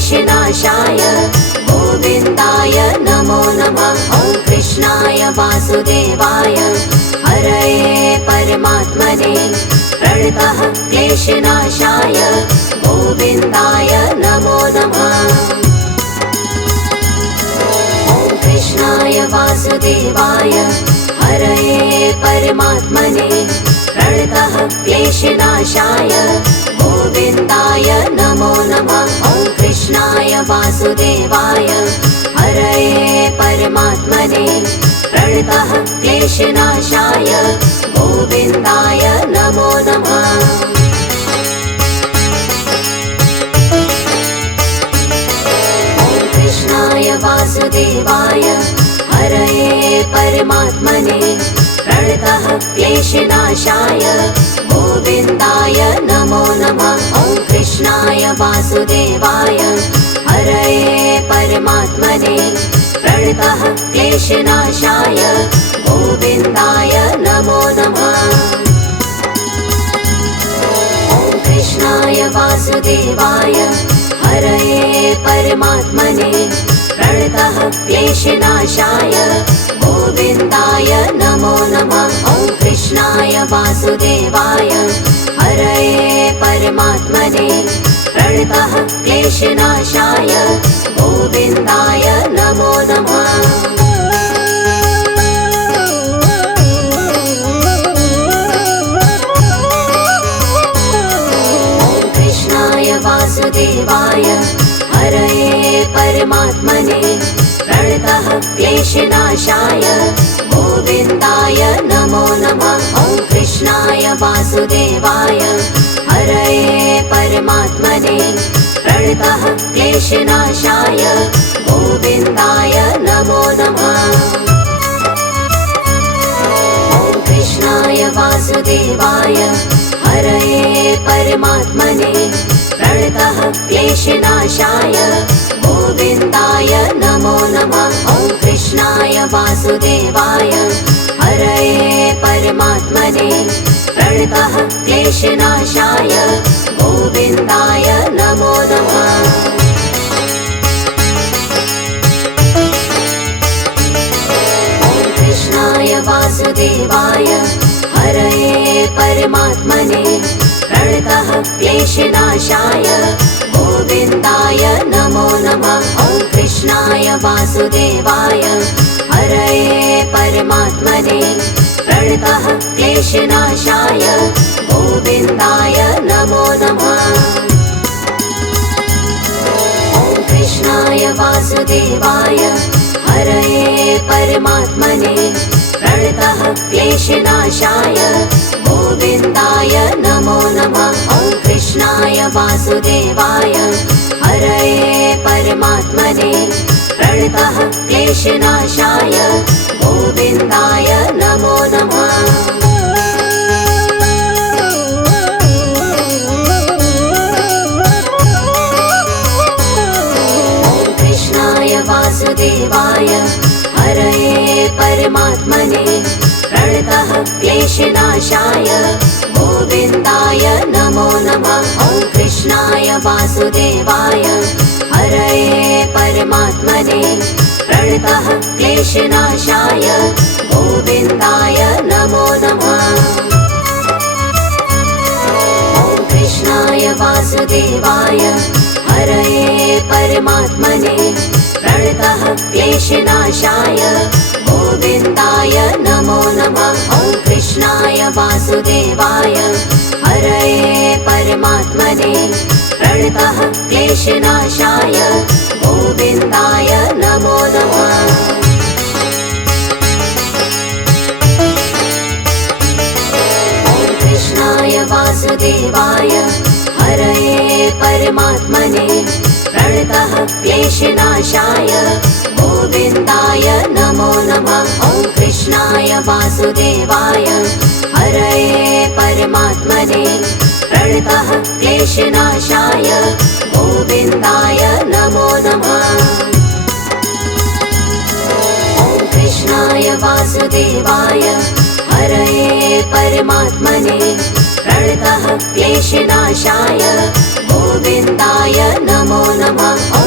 क्लेशनाशाय गोविन्दाय नमो नमः। ॐ कृष्णाय वासुदेवाय हरये परमात्मने प्रणतः क्लेशनाशाय गोविन्दाय नमो नमः। ॐ कृष्णाय वासुदेवाय हरये परमात्मने प्रणतः क्लेशनाशाय गोविन्दाय नमो नमः। ॐ कृष्णाय वासुदेवाय हरये परमात्मने प्रणतः क्लेशनाशाय गोविन्दाय नमो नमः। ॐ कृष्णाय वासुदेवाय हरये परमात्मने प्रणतः क्लेशनाशाय गोविन्दाय नमो नमः। ॐ कृष्णाय वासुदेवाय हरये परमात्मने प्रणतः क्लेशनाशाय गोविन्दाय नमो नमः। ॐ कृष्णाय वासुदेवाय हरये परमात्मने प्रणतः क्लेशनाशाय गोविन्दाय नमो नमः। ॐ कृष्णाय वासुदेवाय हरये परमात्मने प्रणतः क्लेशनाशाय गोविन्दाय नमो नमः। ॐ कृष्णाय वासुदेवाय हरये परमात्मने प्रणतः क्लेशनाशाय गोविन्दाय नमो नमः। ॐ कृष्णाय वासुदेवाय हरये परमात्मने प्रणतः क्लेशनाशाय गोविन्दाय नमो नमः। ॐ कृष्णाय वासुदेवाय हरये परमात्मने प्रणतः क्लेशनाशाय गोविन्दाय नमो नमः। ॐ कृष्णाय वासुदेवाय हरये परमात्मने प्रणतः क्लेशनाशाय गोविन्दाय नमो नमः। ॐ कृष्णाय वासुदेवाय हरये परमात्मने प्रणतः क्लेशनाशाय गोविन्दाय नमो नमः। ॐ कृष्णाय वासुदेवाय हरये परमात्मने प्रणतः क्लेशनाशाय गोविन्दाय नमो नमः। ॐ कृष्णाय वासुदेवाय हरये परमात्मने प्रणतः क्लेशनाशाय गोविन्दाय नमो नमः। ॐ कृष्णाय वासुदेवाय हरये परमात्मने प्रणतः क्लेशनाशाय गोविन्दाय नमो नमः। ॐ कृष्णाय वासुदेवाय हरये परमात्मने प्रणतः क्लेशनाशाय गोविन्दाय नमो नमः। ॐ कृष्णाय वासुदेवाय हरये परमात्मने प्रणतः क्लेशनाशाय गोविन्दाय नमो नमः। ॐ कृष्णाय वासुदेवाय हरये परमात्मने प्रणतः क्लेशनाशाय गोविन्दाय नमो नमः। ॐ कृष्णाय वासुदेवाय हरये परमात्मने प्रणतः क्लेशनाशाय गोविन्दाय नमो नमः। ॐ कृष्णाय वासुदेवाय हरये परमात्मने प्रणतः क्लेशनाशाय गोविन्दाय नमो नमः। ॐ कृष्णाय वासुदेवाय हरये परमात्मने प्रणतः क्लेशनाशाय गोविन्दाय नमो नमः। ॐ कृष्णाय वासुदेवाय हरये परमात्मने प्रणतः क्लेशनाशाय गोविन्दाय नमो नमः।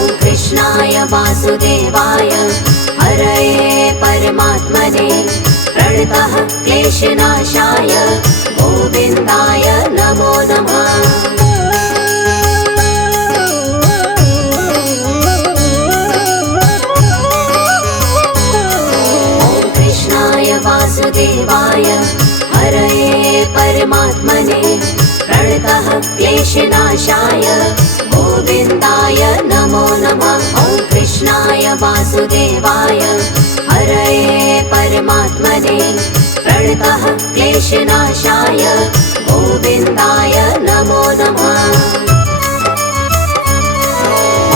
वासुदेवाय हरये परमात्मने प्रणतः क्लेशनाशाय गोविन्दाय नमो नमः। वासुदेवाय हरये परमात्मने प्रणतः क्लेशनाशाय गोविन्दाय नमो नमः। ॐ कृष्णाय वासुदेवाय हरये परमात्मने प्रणतः क्लेशनाशाय गोविन्दाय नमो नमः।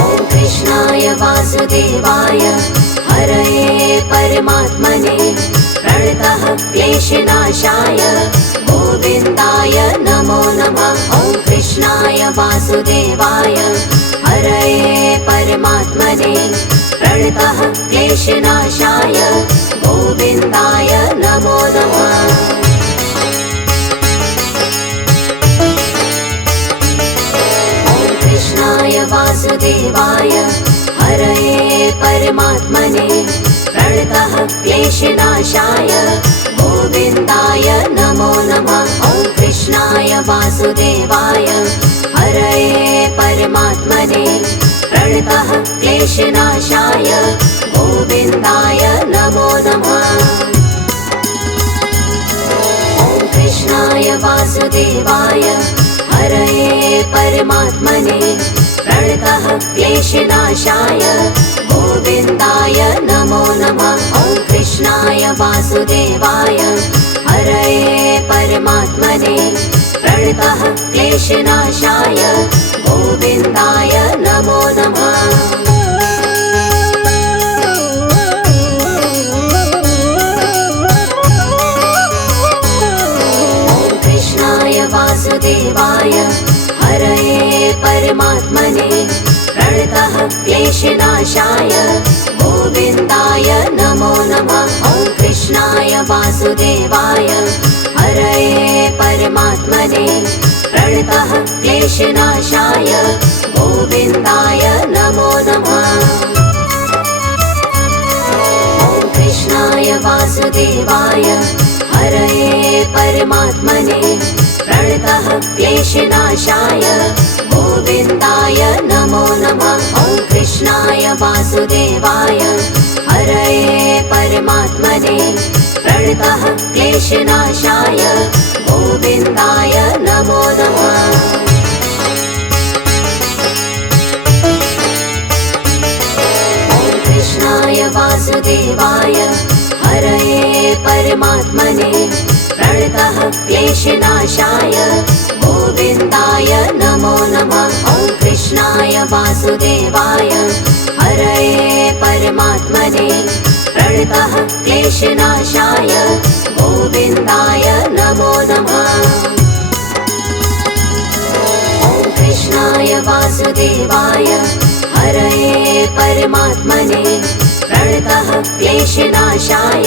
ॐ कृष्णाय वासुदेवाय हरये परमात्मने प्रणतः क्लेशनाशाय गोविन्दाय नमो नमः। ॐ कृष्णाय वासुदेवाय हरये परमात्मने प्रणतः क्लेशनाशाय गोविन्दाय नमो नमः। ॐ कृष्णाय वासुदेवाय हरये परमात्मने प्रणतः क्लेशनाशाय गोविन्दाय नमो नमः। ॐ कृष्णाय वासुदेवाय हरये परमात्मने प्रणतः क्लेशनाशाय गोविन्दाय नमो नमः। ॐ कृष्णाय वासुदेवाय हरये परमात्मने प्रणतः क्लेशनाशाय गोविन्दाय नमो नमः। ॐ कृष्णाय वासुदेवाय हरये परमात्मने प्रणतः क्लेशनाशाय गोविन्दाय नमो नमः। ॐ कृष्णाय वासुदेवाय हरये परमात्मने प्रणतः क्लेशनाशाय गोविन्दाय नमो नमः। ॐ कृष्णाय वासुदेवाय हरये परमात्मने प्रणतः क्लेशनाशाय गोविन्दाय नमो नमः। ॐ कृष्णाय वासुदेवाय हरये परमात्मने प्रणतः क्लेशनाशाय गोविन्दाय नमो नमः। ॐ कृष्णाय वासुदेवाय हरये परमात्मने प्रणतः क्लेशनाशाय गोविन्दाय नमो नमः। ॐ कृष्णाय वासुदेवाय हरये परमात्मने प्रणतः क्लेशनाशाय गोविन्दाय नमो नमः। ॐ कृष्णाय वासुदेवाय हरये परमात्मने प्रणतः क्लेशनाशाय गोविन्दाय नमो नमः। ॐ कृष्णाय वासुदेवाय हरये परमात्मने प्रणतः क्लेशनाशाय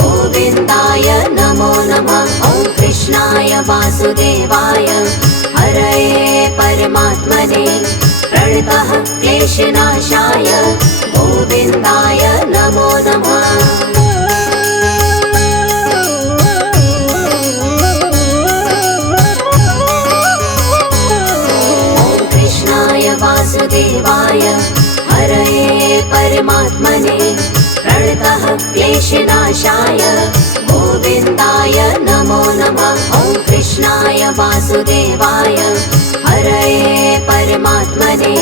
गोविन्दाय नमो नमः। ॐ कृष्णाय वासुदेवाय हरये परमात्मने प्रणतः क्लेशनाशाय गोविन्दाय नमो नमः। ॐ कृष्णाय वासुदेवाय हरये परमात्मने प्रणतः क्लेशनाशाय गोविन्दाय नमो नमः। ॐ कृष्णाय वासुदेवाय हरये परमात्मने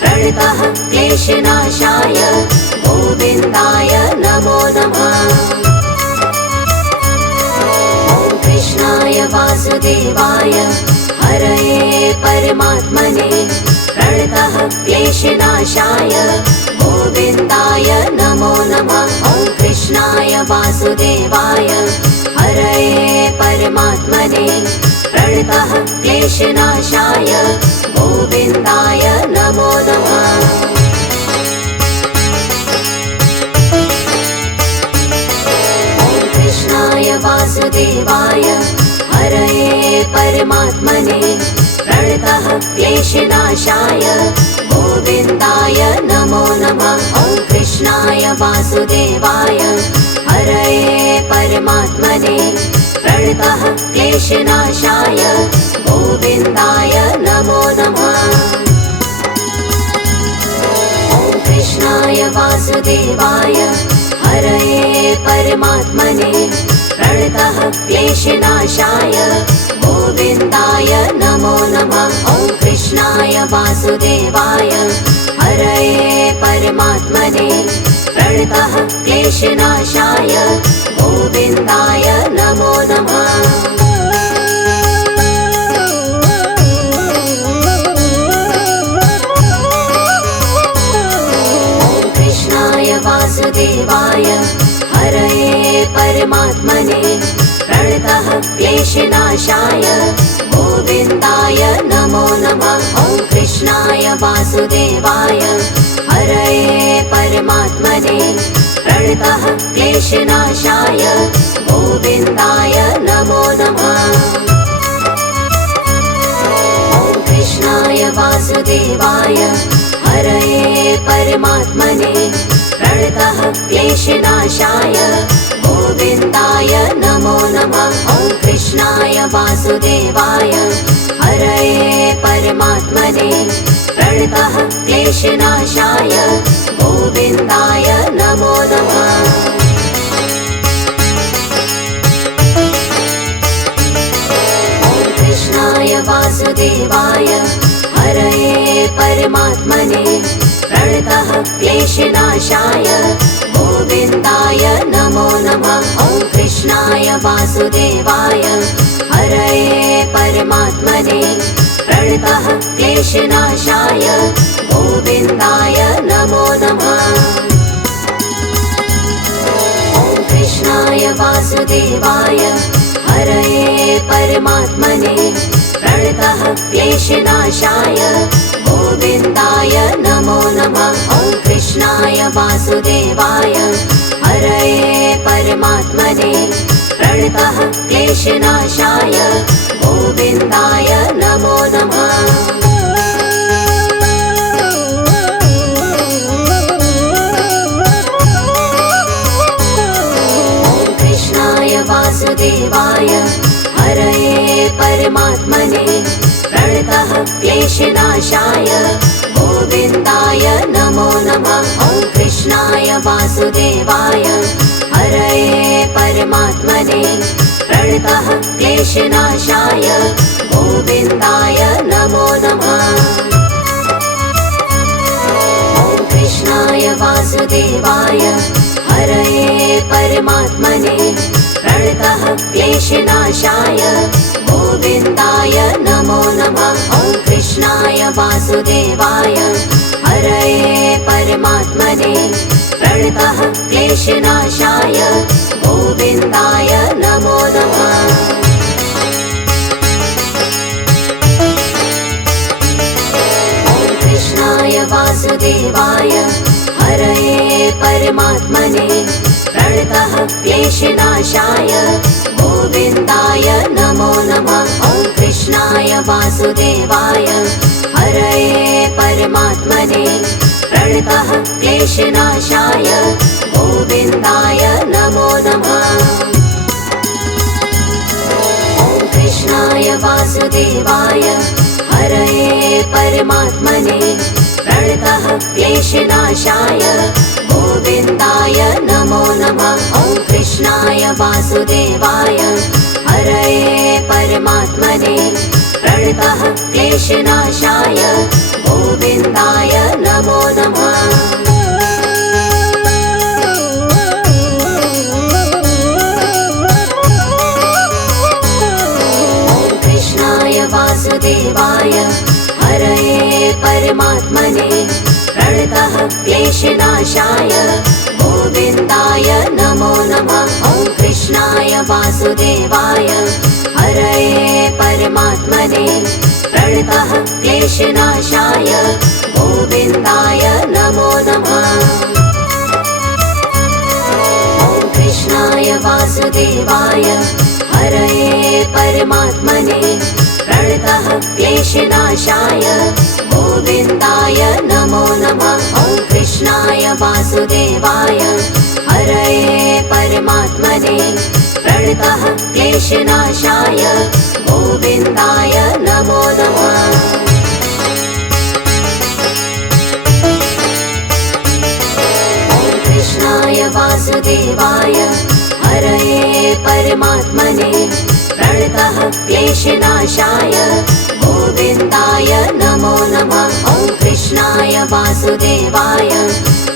प्रणतः क्लेशनाशाय गोविन्दाय नमो नमः। ॐ कृष्णाय वासुदेवाय हरये परमात्मने प्रणतः क्लेशनाशाय गोविन्दाय नमो नमः। ॐ कृष्णाय वासुदेवाय हरये परमात्मने प्रणतः क्लेशनाशाय गोविन्दाय नमो नमः। ॐ कृष्णाय वासुदेवाय हरये परमात्मने प्रणतः क्लेशनाशाय गोविन्दाय नमो नमः। वासुदेवाय हरये परमात्मने प्रणतः क्लेशनाशाय गोविन्दाय नमो नमः। ॐ कृष्णाय वासुदेवाय हरये परमात्मने प्रणतः क्लेशनाशाय गोविन्दाय नमो नमः। ॐ कृष्णाय वासुदेवाय हरये परमात्मने प्रणतः क्लेशनाशाय गोविन्दाय नमो नमः। ॐ कृष्णाय वासुदेवाय हरये परमात्मने प्रणतः क्लेशनाशाय गोविन्दाय नमो नमः। ॐ कृष्णाय वासुदेवाय हरये परमात्मने प्रणतः क्लेशनाशाय गोविन्दाय नमो नमः। ॐ कृष्णाय वासुदेवाय हरये परमात्मने प्रणतः क्लेशनाशाय गोविन्दाय नमो नमः। ॐ कृष्णाय वासुदेवाय हरये परमात्मने प्रणतः क्लेशनाशाय गोविन्दाय नमो नमः। ॐ कृष्णाय वासुदेवाय हरये परमात्मने प्रणतः क्लेशनाशाय गोविन्दाय नमो नमः। ॐ कृष्णाय वासुदेवाय हरये परमात्मने प्रणतः क्लेशनाशाय गोविन्दाय नमो नमः। ॐ कृष्णाय वासुदेवाय हरये परमात्मने प्रणतः क्लेशनाशाय गोविन्दाय नमो नमः। ॐ कृष्णाय वासुदेवाय हरये परमात्मने प्रणतः क्लेशनाशाय गोविन्दाय नमो नमः। ॐ कृष्णाय वासुदेवाय हरये परमात्मने प्रणतः क्लेशनाशाय गोविन्दाय नमो नमः। ॐ कृष्णाय वासुदेवाय हरये परमात्मने प्रणतः क्लेशनाशाय गोविन्दाय नमो नमः। ॐ कृष्णाय वासुदेवाय हरये परमात्मने प्रणतः क्लेशनाशाय गोविन्दाय नमो नमः। ॐ कृष्णाय वासुदेवाय हरये परमात्मने प्रणतः क्लेशनाशाय गोविन्दाय नमो नमः। ॐ कृष्णाय वासुदेवाय हरये परमात्मने प्रणतः क्लेशनाशाय गोविन्दाय नमो नमः। ॐ कृष्णाय वासुदेवाय हरये परमात्मने प्रणतः क्लेशनाशाय गोविन्दाय नमो नमः। ॐ कृष्णाय वासुदेवाय हरये परमात्मने प्रणतः क्लेशनाशाय गोविन्दाय नमो नमः। ॐ कृष्णाय वासुदेवाय हरये परमात्मने प्रणतः क्लेशनाशाय गोविन्दाय नमो नमः। ॐ कृष्णाय वासुदेवाय हरये परमात्मने प्रणतः क्लेशनाशाय गोविन्दाय नमो नमः। ॐ कृष्णाय वासुदेवाय हरये परमात्मने प्रणतः क्लेशनाशाय गोविन्दाय नमो नमः। ॐ कृष्णाय वासुदेवाय हरये परमात्मने प्रणतः क्लेशनाशाय गोविन्दाय नमो नमः। ॐ कृष्णाय कृष्णाय वासुदेवाय हरये परमात्मने प्रणतः क्लेशनाशाय गोविन्दाय नमो नमः। कृष्णाय वासुदेवाय हरये परमात्मने प्रणतः क्लेशनाशाय गोविन्दाय नमो नमः। ॐ कृष्णाय वासुदेवाय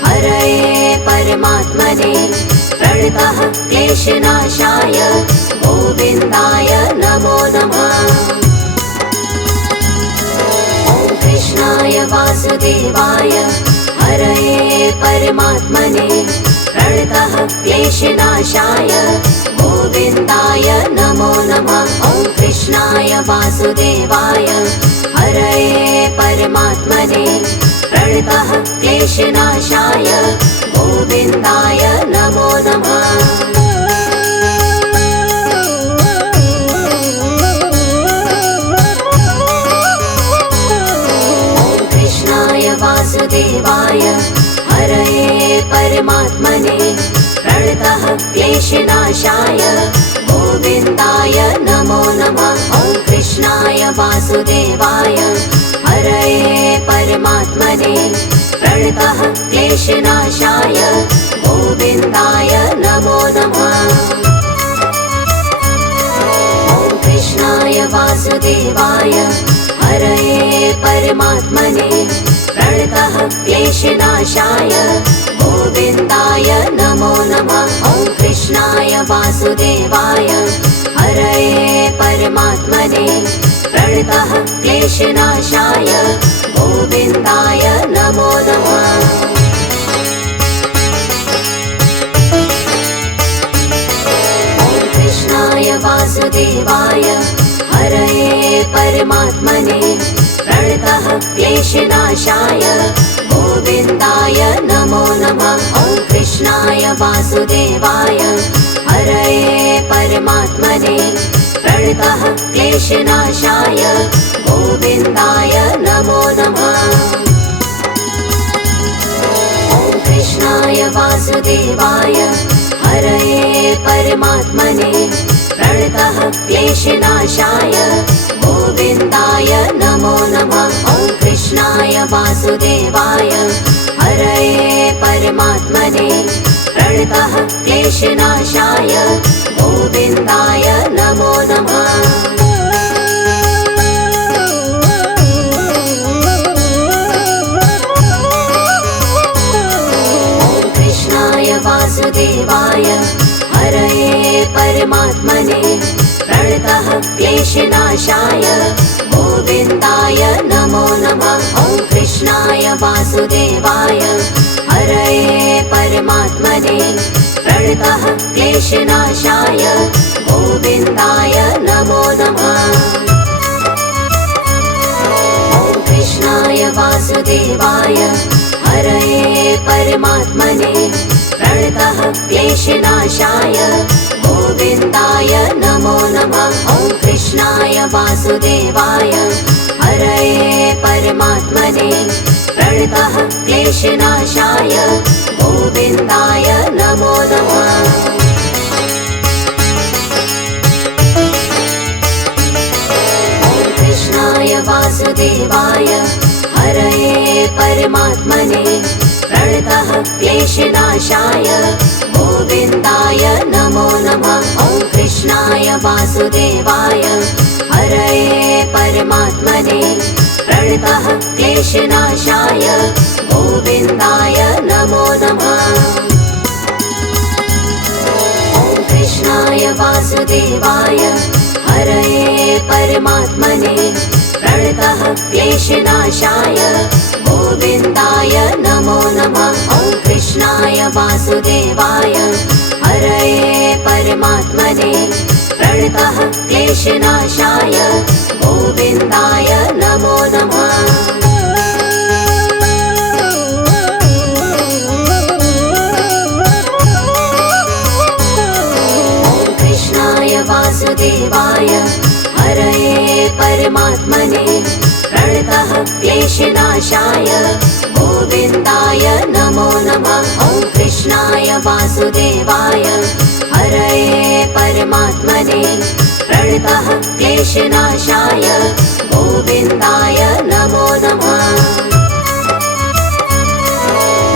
हरये परमात्मने प्रणतः क्लेशनाशाय गोविन्दाय नमो नमः। ॐ कृष्णाय वासुदेवाय हरये परमात्मने प्रणतः क्लेशनाशाय गोविन्दाय नमो नमः। ॐ कृष्णाय वासुदेवाय हरये परमात्मने प्रणतः क्लेशनाशाय गोविन्दाय नमो नमः। वासुदेवाय हरये परमात्मने प्रणतः क्लेशनाशाय गोविन्दाय नमो नमः। ॐ कृष्णाय वासुदेवाय हरये परमात्मने प्रणतः क्लेशनाशाय गोविन्दाय नमो नमः। ॐ कृष्णाय वासुदेवाय हरये परमात्मने प्रणतः क्लेशनाशाय गोविन्दाय नमो नमः। ॐ कृष्णाय वासुदेवाय हरये परमात्मने प्रणतः क्लेशनाशाय गोविन्दाय नमो नमः। ॐ कृष्णाय वासुदेवाय हरये परमात्मने प्रणतः क्लेशनाशाय गोविन्दाय नमो नमः। ॐ कृष्णाय वासुदेवाय हरये परमात्मने प्रणतः क्लेशनाशाय गोविन्दाय नमो नमः। ॐ कृष्णाय वासुदेवाय हरये परमात्मने प्रणतः क्लेशनाशाय गोविन्दाय नमो नमः। ॐ कृष्णाय वासुदेवाय हरये परमात्मने प्रणतः क्लेशनाशाय गोविन्दाय नमो नमः। ॐ कृष्णाय वासुदेवाय हरये परमात्मने प्रणतः क्लेशनाशाय गोविन्दाय नमो नमः। ॐ कृष्णाय वासुदेवाय हरये परमात्मने प्रणतः क्लेशनाशाय गोविन्दाय नमो नमः। ॐ कृष्णाय वासुदेवाय हरये परमात्मने प्रणतः क्लेशनाशाय गोविन्दाय नमो नमः। ॐ कृष्णाय वासुदेवाय हरये परमात्मने प्रणतः क्लेशनाशाय गोविन्दाय नमो नमः। ॐ कृष्णाय वासुदेवाय हरये परमात्मने प्रणतः क्लेशनाशाय गोविन्दाय नमो नमः। ॐ कृष्णाय वासुदेवाय हरये परमात्मने प्रणतः क्लेशनाशाय गोविन्दाय नमो नमः। ॐ कृष्णाय वासुदेवाय हरये परमात्मने प्रणतः क्लेशनाशाय गोविन्दाय नमो नमः। ॐ कृष्णाय वासुदेवाय हरये परमात्मने प्रणतः क्लेशनाशाय गोविन्दाय नमो नमः। ॐ कृष्णाय वासुदेवाय हरये परमात्मने प्रणतः क्लेशनाशाय गोविन्दाय नमो वासुदेवाय हरये परमात्मने प्रणतः क्लेशनाशाय गोविन्दाय नमो नमः।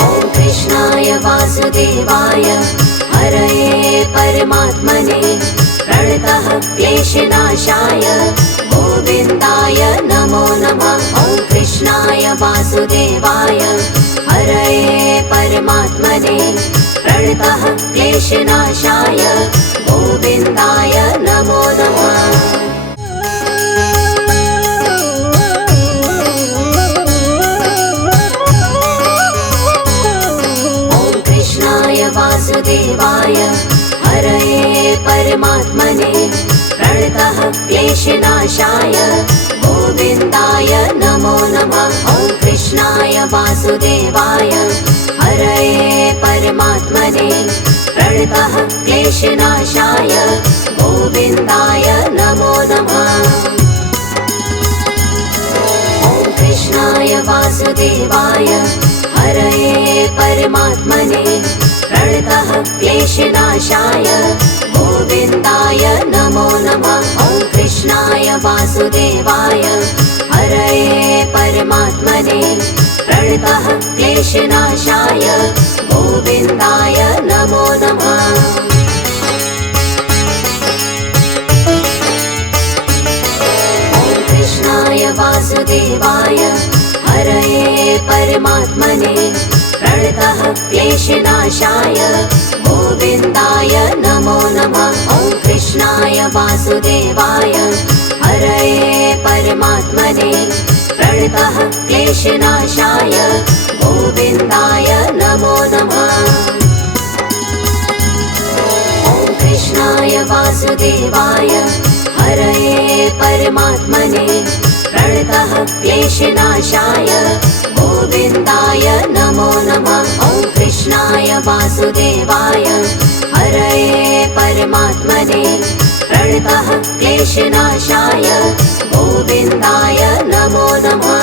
ॐ कृष्णाय वासुदेवाय हरये परमात्मने प्रणतः क्लेशनाशाय गोविन्दाय नमो नमः। ॐ कृष्णाय वासुदेवाय हरये परमात्मने प्रणतः क्लेशनाशाय गोविन्दाय नमो नमः। ॐ कृष्णाय वासुदेवाय हरये परमात्मने प्रणतः क्लेशनाशाय गोविन्दाय नमो नमः। ॐ कृष्णाय वासुदेवाय हरये परमात्मने प्रणतः क्लेशनाशाय गोविन्दाय नमो नमः। ॐ कृष्णाय वासुदेवाय हरये परमात्मने प्रणतः क्लेशनाशाय गोविन्दाय नमो नमः। ॐ कृष्णाय वासुदेवाय हरये परमात्मने प्रणतः क्लेशनाशाय गोविन्दाय नमो नमः। ॐ कृष्णाय वासुदेवाय हरये परमात्मने प्रणतः क्लेशनाशाय गोविन्दाय नमो नमः। ॐ कृष्णाय वासुदेवाय हरये परमात्मने प्रणतः क्लेशनाशाय गोविन्दाय नमो नमः। ॐ कृष्णाय वासुदेवाय हरये परमात्मने प्रणतः क्लेशनाशाय गोविन्दाय नमो नमः। ॐ कृष्णाय वासुदेवाय हरये परमात्मने प्रणतः क्लेशनाशाय गोविन्दाय नमो नमः।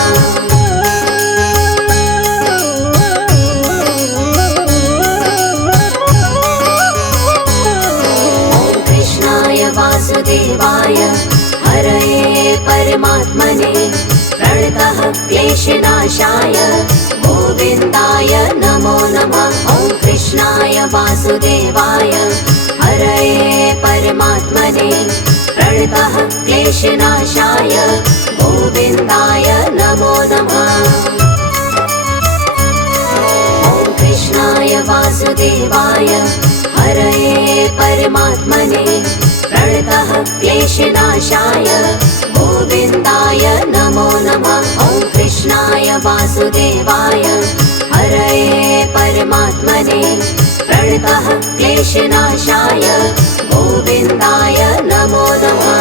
ॐ कृष्णाय वासुदेवाय हरये परमात्मने प्रणतः क्लेशनाशाय गोविन्दाय नमो नमः। ॐ कृष्णाय वासुदेवाय हरये परमात्मने प्रणतः क्लेशनाशाय गोविन्दाय नमो नमः। ॐ कृष्णाय वासुदेवाय हरये परमात्मने प्रणतः क्लेशनाशाय गोविन्दाय नमो नमः। ॐ कृष्णाय वासुदेवाय हरये परमात्मने प्रणतः क्लेशनाशाय गोविन्दाय नमो नमः।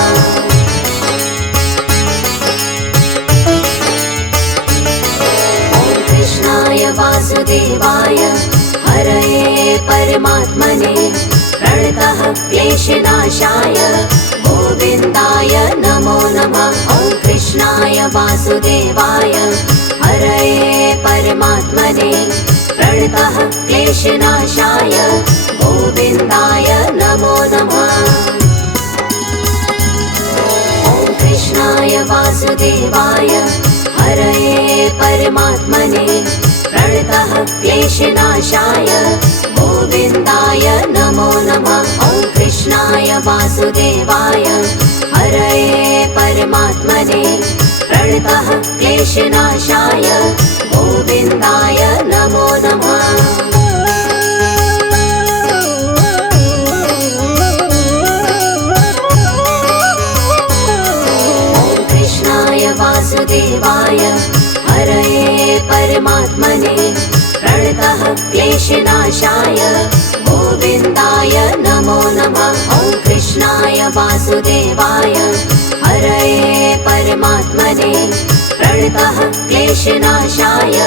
ॐ कृष्णाय वासुदेवाय हरये परमात्मने प्रणतः क्लेशनाशाय गोविन्दाय नमो नमः। ॐ कृष्णाय वासुदेवाय हरये परमात्मने प्रणतः क्लेशनाशाय गोविन्दाय नमो नमः। ॐ कृष्णाय वासुदेवाय हरये परमात्मने प्रणतः क्लेशनाशाय गोविन्दाय नमो नमः। ॐ कृष्णाय वासुदेवाय हरये परमात्मने प्रणतः क्लेशनाशाय गोविन्दाय नमो नमः। ॐ कृष्णाय वासुदेवाय हरये परमात्मने प्रणतः क्लेशनाशाय गोविन्दाय नमो नमः। ॐ कृष्णाय वासुदेवाय हरये परमात्मने प्रणतः क्लेशनाशाय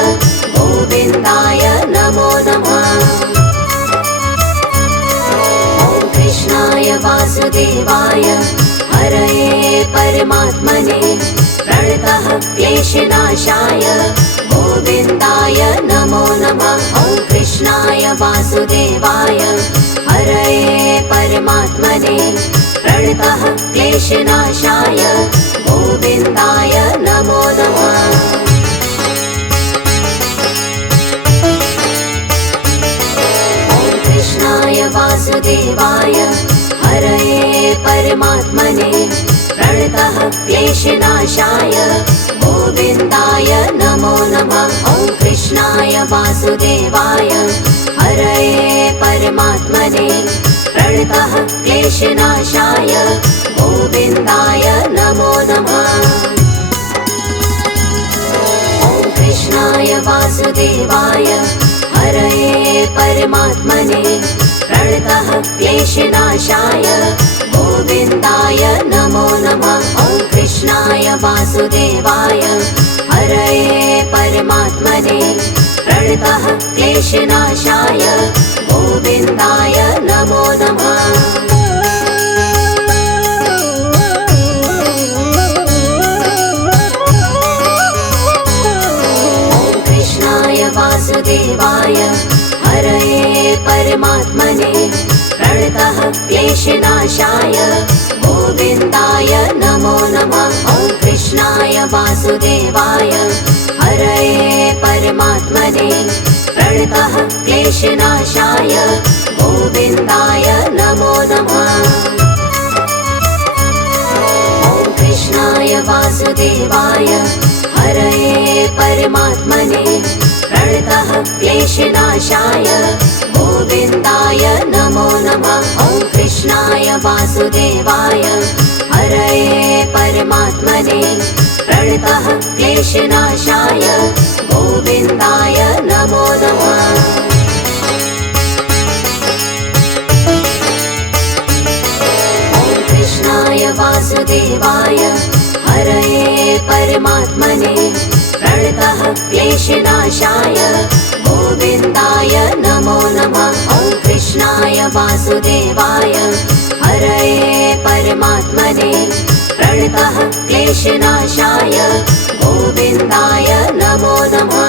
गोविन्दाय नमो नमः। ॐ कृष्णाय वासुदेवाय हरये परमात्मने प्रणतः क्लेशनाशाय गोविन्दाय नमो नमः। ॐ कृष्णाय वासुदेवाय परमात्मने प्रणतः क्लेशनाशाय गोविन्दाय नमो नमः। ॐ कृष्णाय वासुदेवाय हरये परमात्मने प्रणतः क्लेशनाशाय गोविन्दाय नमो नमः। ॐ कृष्णाय वासुदेवाय हरये परमात्मने प्रणतः क्लेशनाशाय गोविन्दाय नमो नमः। ॐ कृष्णाय वासुदेवाय हरये परमात्मने प्रणतः क्लेशनाशाय गोविन्दाय नमो नमः। ॐ कृष्णाय वासुदेवाय हरये परमात्मने प्रणतः क्लेशनाशाय गोविन्दाय नमो नमः। ॐ कृष्णाय वासुदेवाय हरये परमात्मने प्रणतः क्लेशनाशाय गोविन्दाय नमो नमः। ॐ कृष्णाय वासुदेवाय हरये परमात्मने प्रणतः क्लेशनाशाय गोविन्दाय नमो नमः। ॐ कृष्णाय वासुदेवाय हरये परमात्मने प्रणतः क्लेशनाशाय गोविन्दाय नमो नमः। ॐ कृष्णाय वासुदेवाय हरये परमात्मने प्रणतः क्लेशनाशाय गोविन्दाय नमो नमः। ॐ कृष्णाय वासुदेवाय हरये परमात्मने प्रणतः क्लेशनाशाय गोविन्दाय नमो नमः। ॐ कृष्णाय वासुदेवाय हरये परमात्मने प्रणतः क्लेशनाशाय गोविन्दाय नमो नमः।